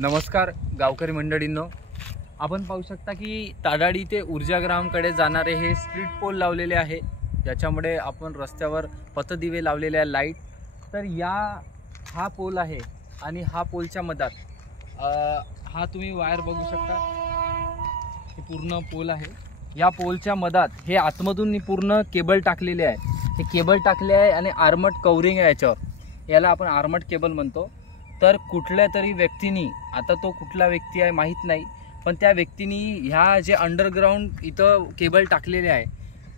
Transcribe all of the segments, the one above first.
नमस्कार गावकरी मंडळींनो, आपण पाहू शकता की ताडाडी ते ऊर्जाग्रामकडे जाणारे हे स्ट्रीट पोल लावलेले आहे, ज्याच्यामुळे आपण रस्त्यावर पथदिवे लावलेले आहे लाईट. तर हा पोल आहे आणि हा पोलच्या मधात हा तुम्ही वायर बघू शकता. हे पूर्ण पोल आहे. या पोलच्या मधात हे आतमधून पूर्ण केबल टाकलेले आहे. हे केबल टाकले आहे आणि आर्मट कवरिंग आहे याच्यावर. याला आपण आर्मट केबल म्हणतो. तर कुठल्या तरी व्यक्तीनी, आता तो कुठला व्यक्ती आहे माहीत नाही, पण त्या व्यक्तीनी ह्या जे अंडरग्राऊंड इथं केबल टाकलेले आहे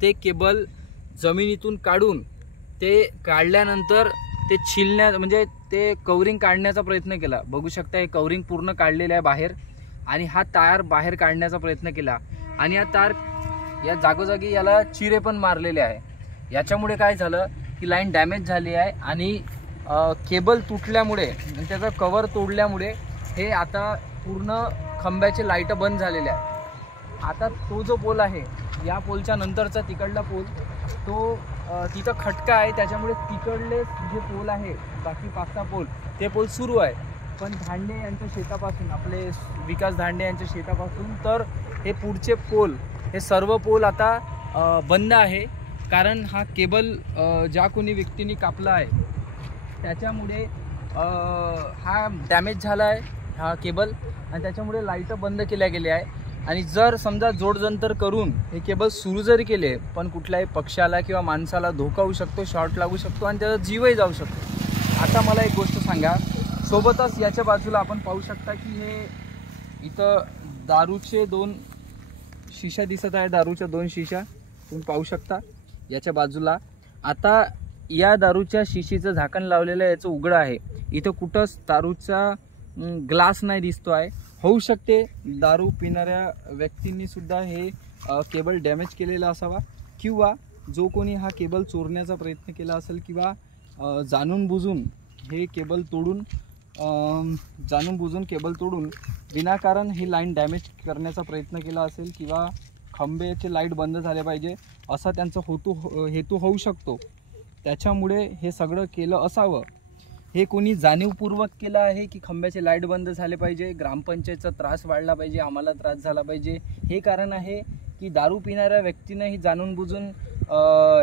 ते केबल जमिनीतून काढून ते काढल्यानंतर ते म्हणजे ते कवरिंग काढण्याचा प्रयत्न केला. बघू शकता हे कवरिंग पूर्ण काढलेलं आहे बाहेर, आणि हा तार बाहेर काढण्याचा प्रयत्न केला. आणि हा तार या जागोजागी याला चिरे पण मारलेले आहे. याच्यामुळे काय झालं की लाईन डॅमेज झाली आहे आणि केबल तुटल्यामुळे, त्याचा कवर तोडल्यामुळे हे आता पूर्ण खंब्याचे लाईट बंद झालेले आहे. आता तो जो पोल आहे, या पोलच्या नंतरचा तिकडला पोल, तो तिथं खटका आहे, त्याच्यामुळे तिकडले जे पोल आहे बाकी 5-6 पोल, ते पोल सुरू आहे. पण धांडे यांच्या शेतापासून, आपले विकास धांडे यांच्या शेतापासून तर हे पुढचे पोल, हे सर्व पोल आता बंद आहे. कारण हा केबल ज्या कोणी व्यक्तीने कापला आहे त्याच्यामुळे हा डॅमेज झाला आहे हा केबल, आणि त्याच्यामुळे लाईट बंद केल्या गेल्या आहे. आणि जर समजा जोडजंतर करून हे केबल सुरू जरी केले, पण कुठल्याही पक्षाला किंवा माणसाला धोका होऊ शकतो, शॉर्ट लागू शकतो आणि त्याचा जीवही जाऊ शकतो. आता मला एक गोष्ट सांगा, सोबतच याच्या बाजूला आपण पाहू शकता की हे इथं दारूचे 2 शिशा दिसत आहे. दारूच्या 2 शिशा तुम्ही पाहू शकता याच्या बाजूला. आता या दारूच्या शिशीचं झाकण लावलेलं आहे, याचं उघडं आहे. इथं कुठंच दारूचा ग्लास नाही दिसतो आहे. होऊ शकते दारू पिणाऱ्या व्यक्तींनी सुद्धा हे केबल डॅमेज केलेला असावा, किंवा जो कोणी हा केबल चोरण्याचा प्रयत्न केला असेल, किंवा जाणून बुजून हे केबल तोडून केबल तोडून विनाकारण ही लाईन डॅमेज करण्याचा प्रयत्न केला असेल, किंवा खंब्याचे लाईट बंद झाले पाहिजे असा त्यांचा हेतू होऊ शकतो. त्याच्यामुळे हे सगळं केलं असावं. हे कोणी जाणीवपूर्वक केलं आहे की खंब्याचे लाईट बंद झाले पाहिजे, ग्रामपंचायतचा त्रास वाढला पाहिजे, आम्हाला त्रास झाला पाहिजे, हे कारण आहे की दारू पिणाऱ्या व्यक्तीनंही जाणून बुजून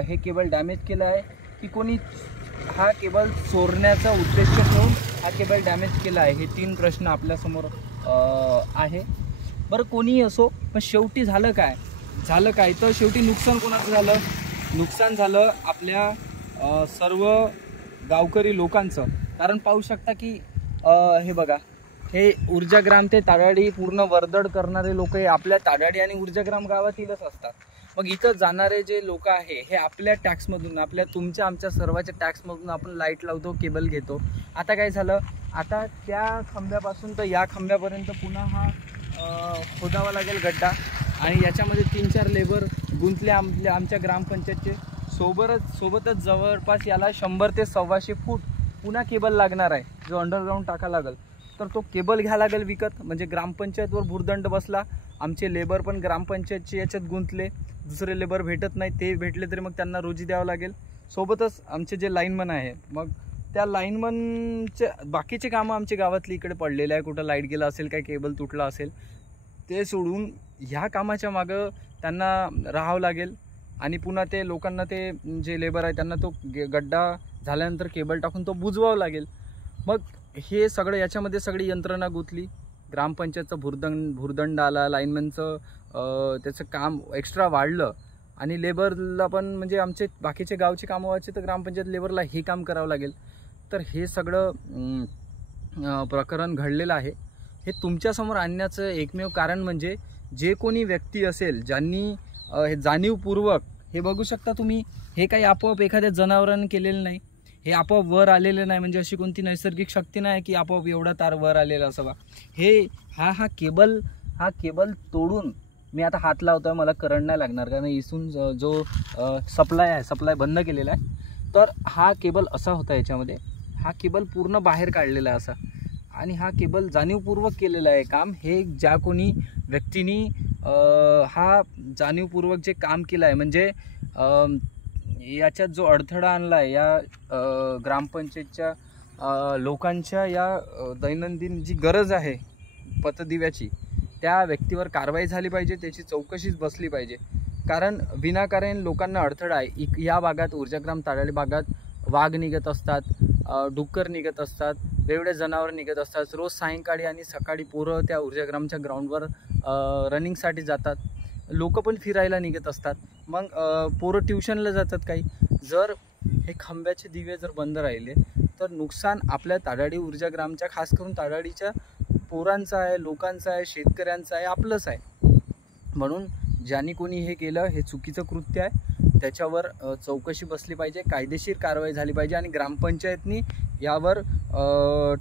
हे केबल डॅमेज केलं आहे, की कोणी हा केबल चोरण्याचा उद्देश ठेवून हा केबल डॅमेज केला आहे? हे 3 प्रश्न आपल्यासमोर आहे. बरं, कोणीही असो, पण शेवटी झालं काय तर शेवटी नुकसान कोणाचं झालं? नुकसान झालं आपल्या सर्व गावकरी लोकांचं. कारण पाहू शकता की हे बघा, हे ऊर्जाग्राम ते ताडाडी पूर्ण वर्दळ करणारे लोक हे आपल्या ताडाडी आणि ऊर्जाग्राम गावातीलच असतात. मग इथं जाणारे जे लोक आहे हे आपल्या टॅक्समधून, आमच्या सर्वांच्या टॅक्समधून आपण लाईट लावतो, केबल घेतो. आता काय झालं, आता त्या खांब्यापासून तर या खांब्यापर्यंत पुन्हा हा खोदावा लागेल गड्डा, आणि याच्यामध्ये 3-4 लेबर गुंतले आमच्या ग्रामपंचायतचे. सोबतच जवळपास याला 100 ते 125 फूट पुन्हा केबल लागणार आहे, जो अंडरग्राऊंड टाका लागेल. तर तो केबल घ्या लागेल विकत. म्हणजे ग्रामपंचायतवर भुर्दंड बसला. आमचे लेबर पण ग्रामपंचायतचे याच्यात गुंतले, दुसरे लेबर भेटत नाही, ते भेटले तरी मग त्यांना रोजी द्यावं लागेल. सोबतच आमचे जे लाईनमन आहे, मग त्या लाईनमनचे बाकीचे कामं आमच्या गावातली इकडे पडलेले आहे. कुठं लाईट गेला असेल, काय केबल तुटला असेल, ते सोडून ह्या कामाच्या मागं त्यांना राहावं लागेल. आणि पुन्हा ते लोकांना, ते जे लेबर आहे त्यांना तो गड्डा झाल्यानंतर केबल टाकून तो बुजवावं लागेल. मग हे सगळं, याच्यामध्ये सगळी यंत्रणा गुंतली. ग्रामपंचायतचं भुर्दंड आला, लाईनमॅनचं त्याचं काम एक्स्ट्रा वाढलं, आणि लेबरला पण, म्हणजे आमचे बाकीचे गावचे कामं व्हायचे तर ग्रामपंचायत लेबरला हे काम करावं लागेल. तर हे सगळं प्रकरण घडलेलं आहे. हे तुमच्यासमोर आणण्याचं एकमेव कारण म्हणजे जे कोणी व्यक्ती असेल ज्यांनी हे जाणीवपूर्वक, हे बघू शकता तुम्ही, हे काही आपोआप एखाद्या जनावरांनी केलेलं नाही, हे आपोआप वर आलेलं नाही. म्हणजे अशी कोणती नैसर्गिक शक्ती नाही की आपोआप एवढा तार वर आलेला असावा. हे हा केबल तोडून, मी आता हात लावतोय, मला करंट नाही लागणार, कारण इथून जो सप्लाय बंद केलेला आहे. तर हा केबल असा होता, याच्यामध्ये हा केबल पूर्ण बाहेर काढलेला आहे असा, आणि हा केबल जाणीवपूर्वक केलेला आहे काम. हे ज्या कोणी व्यक्तीने हा जाणीवपूर्वक जे काम केलं आहे, म्हणजे याच्यात जो अडथळा आणला आहे या ग्रामपंचायतच्या लोकांच्या या दैनंदिन जी गरज आहे पथदिव्याची त्या व्यक्तीवर कारवाई झाली पाहिजे, त्याची चौकशीच बसली पाहिजे. कारण विनाकारण लोकांना अडथळा आहे. या भागात ऊर्जाग्राम ताडाळी भागात वाघ निघत असतात, डुक्कर निघत असतात, वेगवेगळे जनावर निघत असतात. रोज सायंकाळी आणि सकाळी पोरं त्या ऊर्जाग्रामच्या ग्राउंडवर रनिंगसाठी जातात. लोक पण फिरायला निघत असतात. मग पोरं ट्युशनला जातात काही. जर हे खांब्याचे दिवे जर बंद राहिले तर नुकसान आपल्या ताडाळी ऊर्जाग्रामच्या, खास करून ताडाळीच्या पोरांचं आहे, लोकांचं आहे, शेतकऱ्यांचं आहे, आपलंच आहे. म्हणून ज्यांनी कोणी हे केलं हे चुकीचं कृत्य आहे. त्याच्यावर चौकशी बसली पाहिजे, कायदेशीर कारवाई झाली पाहिजे आणि ग्रामपंचायतनी यावर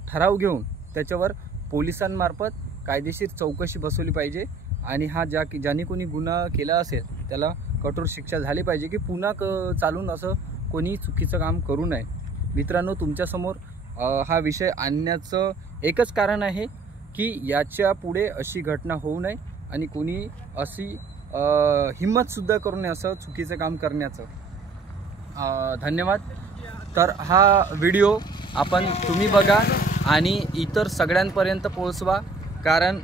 ठराव घेऊन त्याच्यावर पोलिसांमार्फत कायदेशीर चौकशी बसवली पाहिजे. आणि हा ज्यांनी कोणी गुन्हा केला असेल त्याला कठोर शिक्षा झाली पाहिजे की पुन्हा चालून असं कोणी चुकीचं काम करू नये. मित्रांनो, तुमच्यासमोर हा विषय आणण्याचं एकच कारण आहे की याच्या पुढे अशी घटना होऊ नये आणि कोणी अशी हिंमतसुद्धा करू नये असं चुकीचं काम करण्याचं. धन्यवाद. तर हा व्हिडिओ तुम्ही बघा आणि इतर सगळ्यांपर्यंत पोहोचवा. कारण